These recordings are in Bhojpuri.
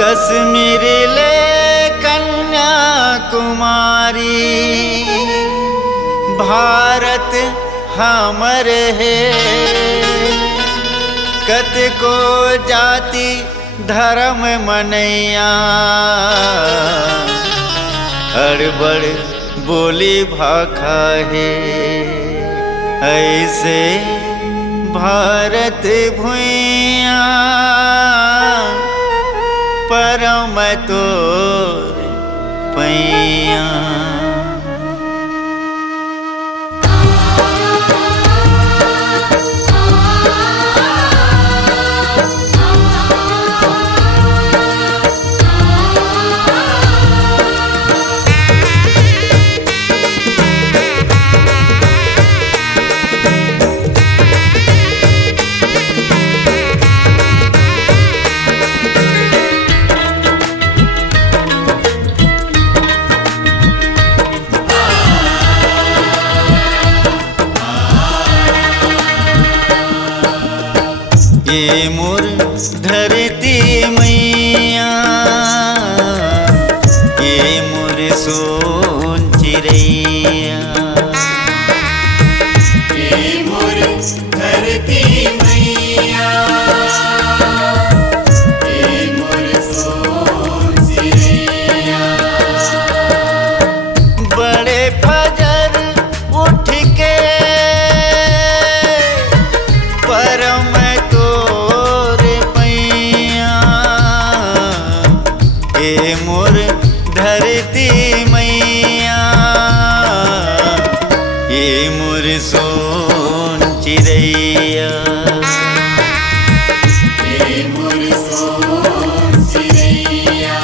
कश्मीर ले कन्याकुमारी भारत हमर है। कतको जाति धर्म मनैया अड़बड़ बोली भाखा है। ऐसे भारत भुइया परम तोर पैया। ये मोर धरती मैया, ये मोर सोन चिड़ैया। ये मोर धरती मैया, ये मोर सोन चिड़ैया। बड़े फजर उठ के परम मोर धरती मैया, ये मोर सोन चिड़ैया। ये मोर सोन चिड़ैया।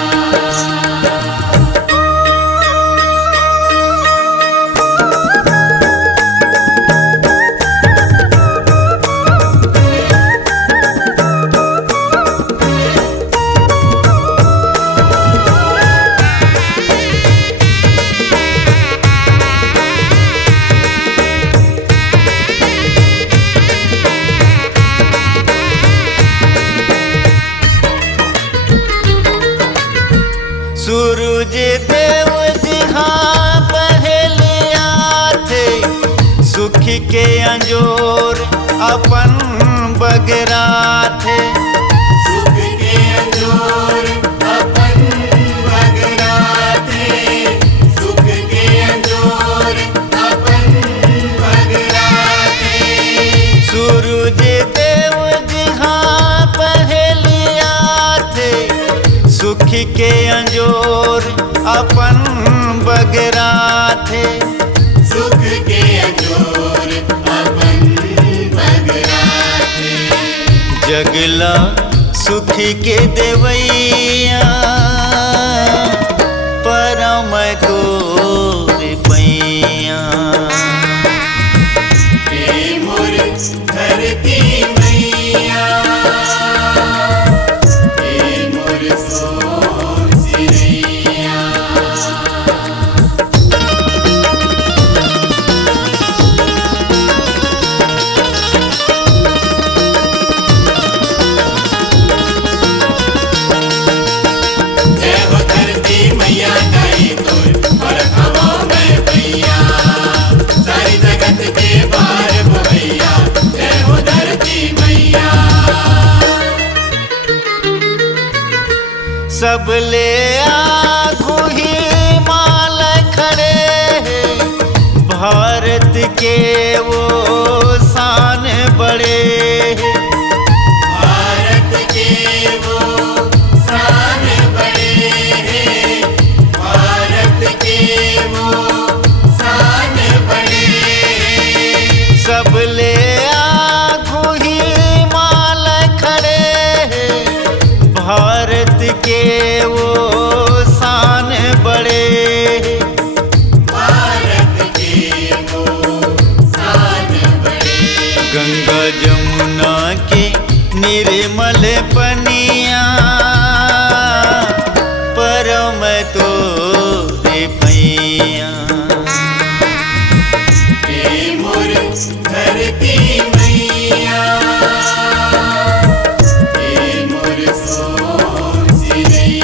सूरज देव जहाँ पहलिया थे, सुख के अंजोर अपन बगरा थे। सुख के अंजोर अपन बगरा थे, सुख के अंजोर अपन बगरा थे। सूरज देव जहाँ पहलिया थे, सुख के अंजोर अपन बगरा थे। सुख के अंजोर अपन बगरा थे। जगला सुख के देवैया परम तोर पैया। ये मोर धरती मैया, ये मोर सोन चिड़ैया। जय हो धरती मैया गाई तोर बरखवा में भैया, सारी जगत के पार भैया। जय हो धरती मैया। सब ले आगू ही माल खड़े हैं, भारत के वो शान बड़े हैं। भारत के वो शान बड़े हैं, भारत के वो शान बड़े हैं। सब ले आगू ही माल खड़े हैं, भारत के वो शान बड़े हैं। भारत के वो शान बड़े। गंगा जमुना के निर्मल पनिया परम तोर पैया। ये मोर धरती मैया, ये मोर सोन चिड़ैया।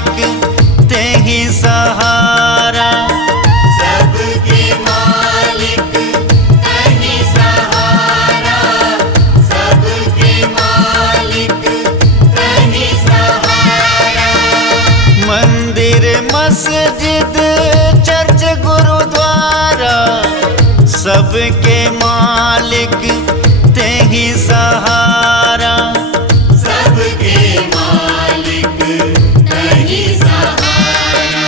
मालिक तेहि सहारा। सबके मालिक तही सहारा, सबके मालिक तही सहारा। मंदिर मस्जिद चर्च गुरुद्वारा सबके मालिक तेहि सहारा। सबके मालिक तही सहारा।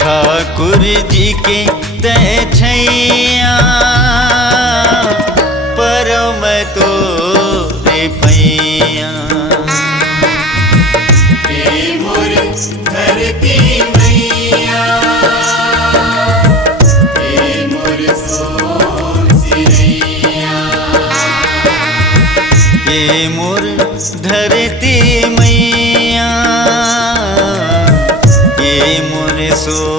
ठाकुर जी के तय छैया परम तोरे पैया। हे मोर धरती मैया, हे मोर सोन सिरैया। ये मोर धरती मैया, ये मोर सो